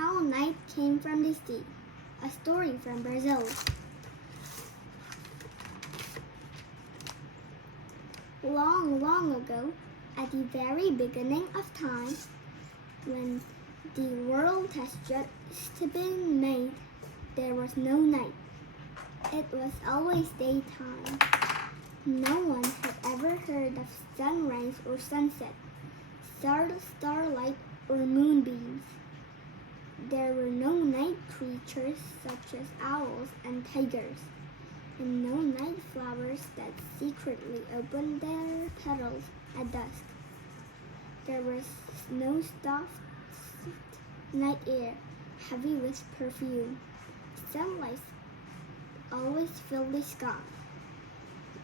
How Night Came from the Sea, a story from Brazil. Long, long ago, at the very beginning of time, when the world has just been made, there was no night. It was always daytime. No one had ever heard of sunrise or sunset, starlight or moonbeams. There were no night creatures such as owls and tigers, and no night flowers that secretly opened their petals at dusk. There was no soft night air, heavy with perfume. Sunlight always filled the sky.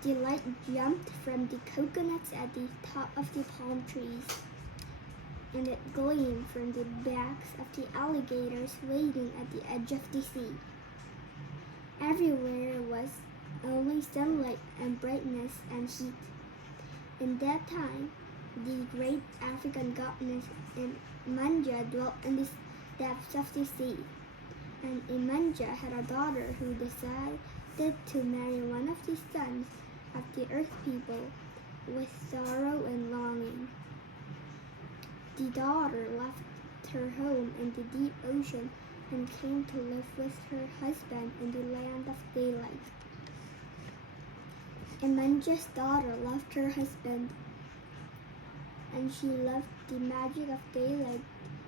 The light jumped from the coconuts at the top of the palm trees, and it gleamed from the backs of the alligators waiting at the edge of the sea. Everywhere was only sunlight and brightness and heat. In that time, the great African goddess Imanja dwelt in the depths of the sea, and Imanja had a daughter who decided to marry one of the sons of the earth people with sorrow and longing. The daughter left her home in the deep ocean and came to live with her husband in the land of daylight. Imanja's daughter loved her husband, and she loved the magic of daylight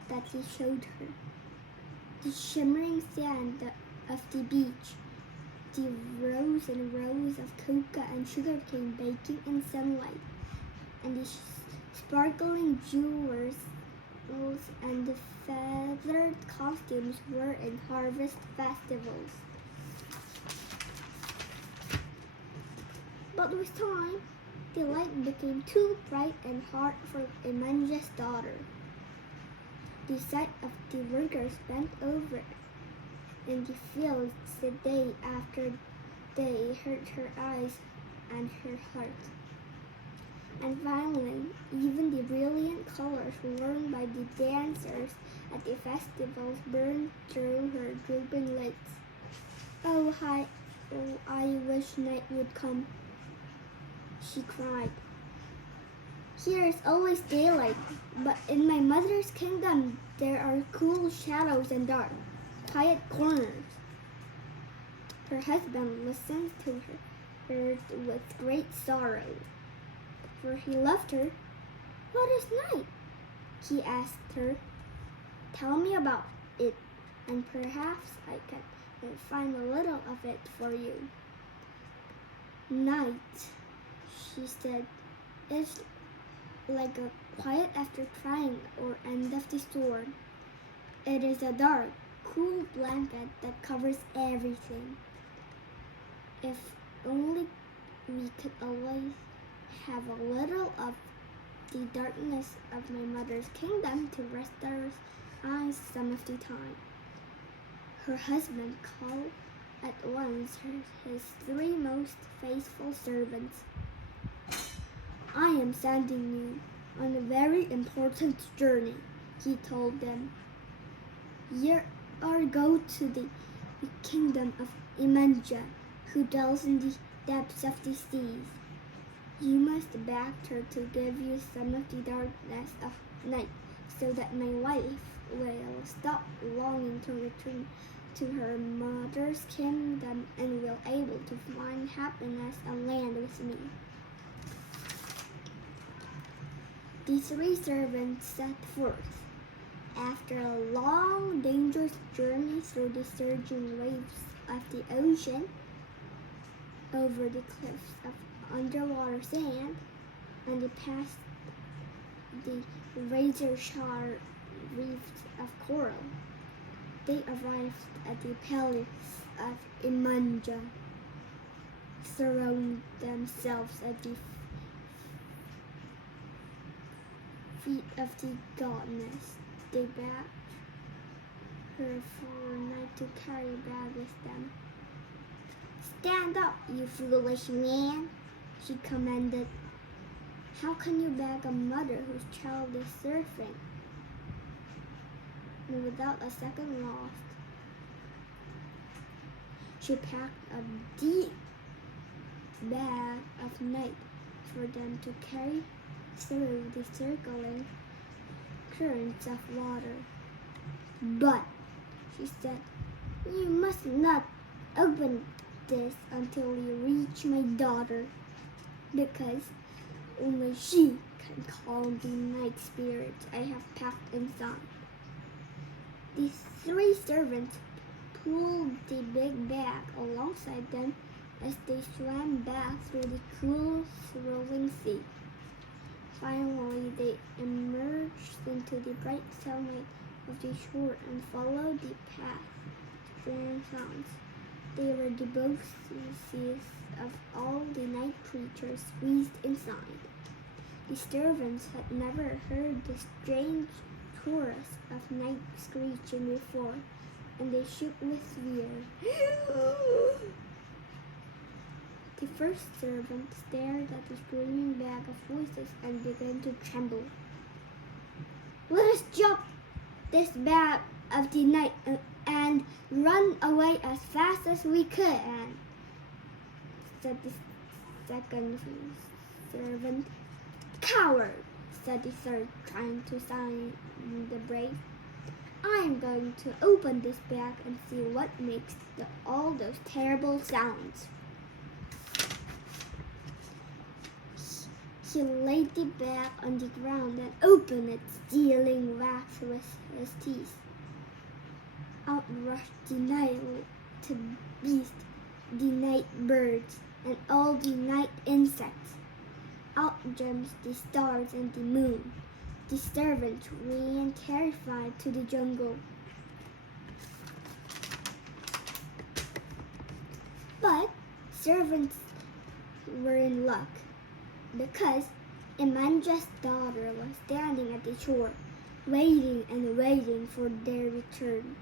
that he showed her. The shimmering sand of the beach, the rows and rows of cocoa and sugarcane baking in sunlight, and the sparkling jewels and the feathered costumes worn in harvest festivals. But with time, the light became too bright and hard for Imanja's daughter. The sight of the workers bent over in the fields the day after day hurt her eyes and her heart. And finally, even the brilliant colors worn by the dancers at the festivals burned through her drooping lids. Oh, I wish night would come, she cried. Here is always daylight, but in my mother's kingdom there are cool shadows and dark, quiet corners. Her husband listened to her with great sorrow, for he loved her. What is night? He asked her. Tell me about it, and perhaps I can find a little of it for you. Night, she said, is like a quiet after crying or end of the storm. It is a dark, cool blanket that covers everything. If only we could always have a little of the darkness of my mother's kingdom to rest our eyes some of the time. Her husband called at once his three most faithful servants. I am sending you on a very important journey, he told them. You are go to the kingdom of Imanja, who dwells in the depths of the seas. You must beg her to give you some of the darkness of night, so that my wife will stop longing to return to her mother's kingdom and will able to find happiness and land with me. The three servants set forth. After a long, dangerous journey through the surging waves of the ocean, over the cliffs of underwater sand, and past the razor-sharp reefs of coral, they arrived at the palace of Imanja. Throwing themselves at the feet of the goddess, they begged her for a night to carry back with them. Stand up, you foolish man, she commanded. How can you beg a mother whose child is surfing? and without a second lost, she packed a deep bag of night for them to carry through the circling currents of water. But, she said, you must not open this until you reach my daughter, because only she can calm the night spirits I have packed inside. The three servants pulled the big bag alongside them as they swam back through the cool, swirling sea. Finally, they emerged into the bright sunlight of the shore and followed the path to strange sounds. They were the boxes of all the night creatures squeezed inside. The servants had never heard the strange chorus of night screeching before, and they shook with fear. The first servant stared at the screaming bag of voices and began to tremble. Let us jump this bag of the night and run away as fast as we can, said the second servant. Coward, said the third, trying to sound the brave. I'm going to open this bag and see what makes all those terrible sounds. He laid the bag on the ground and opened it, stealing wax with his teeth. Out rushed the night beasts, the night birds, and all the night insects. Out jumped the stars and the moon. The servants ran terrified to the jungle. But servants were in luck, because Imanja's daughter was standing at the shore, waiting and waiting for their return.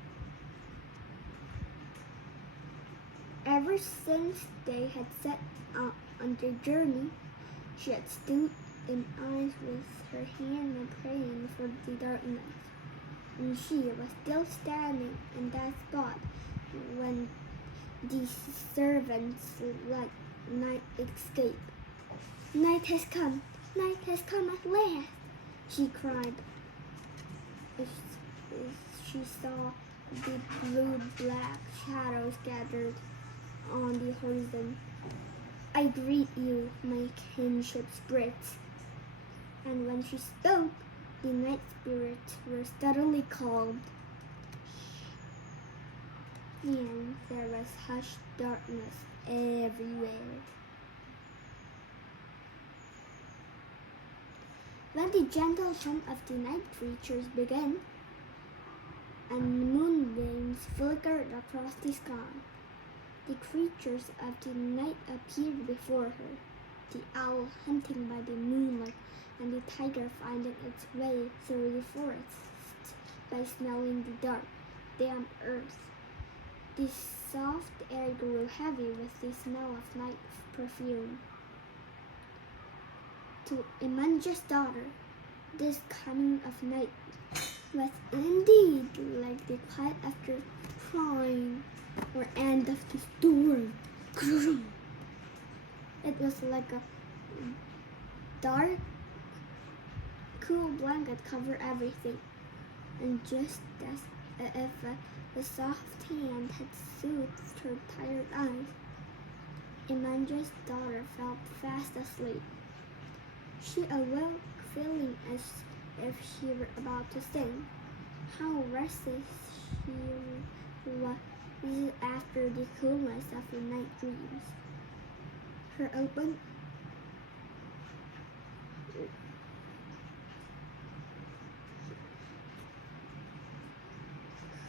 Ever since they had set out on their journey, she had stood in ice with her hand and praying for the darkness, and she was still standing in that spot when the servants let night escape. Night has come at last, she cried as she saw the blue-black shadows gathered on the horizon. I greet you, my kinship spirits. And when she spoke, the night spirits were suddenly calmed, and there was hushed darkness everywhere. When the gentle hum of the night creatures began, and moonbeams flickered across the sky, the creatures of the night appeared before her, the owl hunting by the moonlight, and the tiger finding its way through the forest by smelling the dark, damp earth. The soft air grew heavy with the smell of night perfume. To Imanja's daughter, this coming of night was indeed like the quiet after crying or end of the storm. It was like a dark, cool blanket covered everything, and just as if a soft hand had soothed her tired eyes, Imanja's daughter fell fast asleep. She awoke feeling as if she were about to sing. How restless she was after the coolness of her night dreams.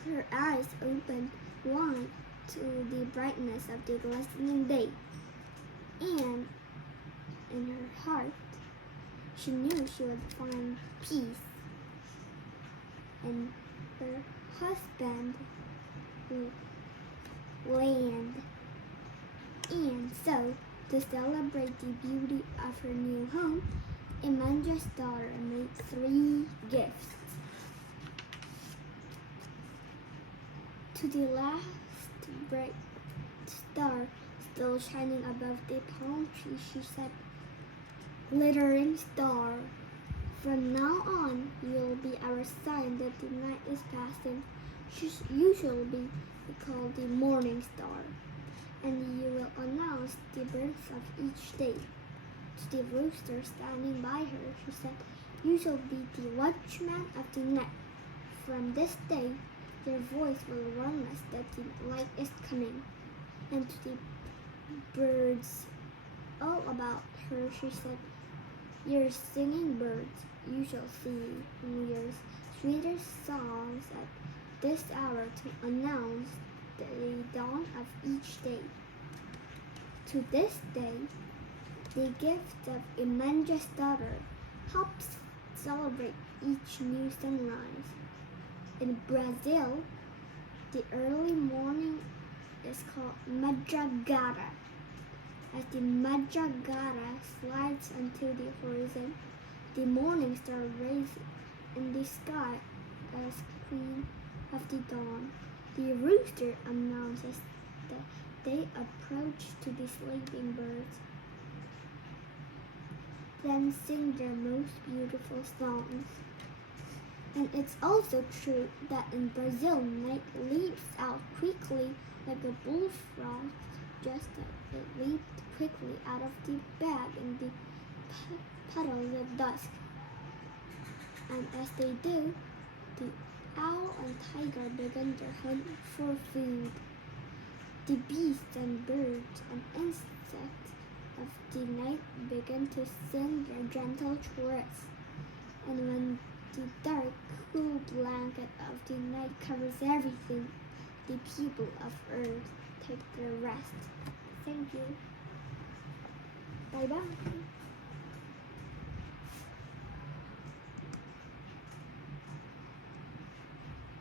Her eyes opened wide to the brightness of the glistening day, and in her heart, she knew she would find peace, and her husband would land. And so, to celebrate the beauty of her new home, Imanja's daughter made 3 gifts. To the last bright star still shining above the palm tree, she said, "Glittering star, from now on you'll be our sign that the night is passing. You shall be called the morning star, and you will announce the birth of each day." To the rooster standing by her, she said, "You shall be the watchman of the night. From this day, your voice will warn us that the light is coming." And to the birds all about her, she said, "You're singing birds. You shall sing your sweetest songs at this hour to announce the dawn of each day." To this day, the gift of Imanja's daughter helps celebrate each new sunrise. In Brazil, the early morning is called madrugada. As the madrugada slides onto the horizon, the morning star rises in the sky as queen of the dawn. The rooster announces that they approach to the sleeping birds, then sing their most beautiful songs. And it's also true that in Brazil, night leaps out quickly like a bullfrog, just as it leaped quickly out of the bag in the puddles at dusk. And as they do, the owl and tiger begin their hunt for food. The beasts and birds and insects of the night begin to sing their gentle chorus. And when the dark, cool blanket of the night covers everything, the people of Earth take their rest. Thank you. Bye-bye.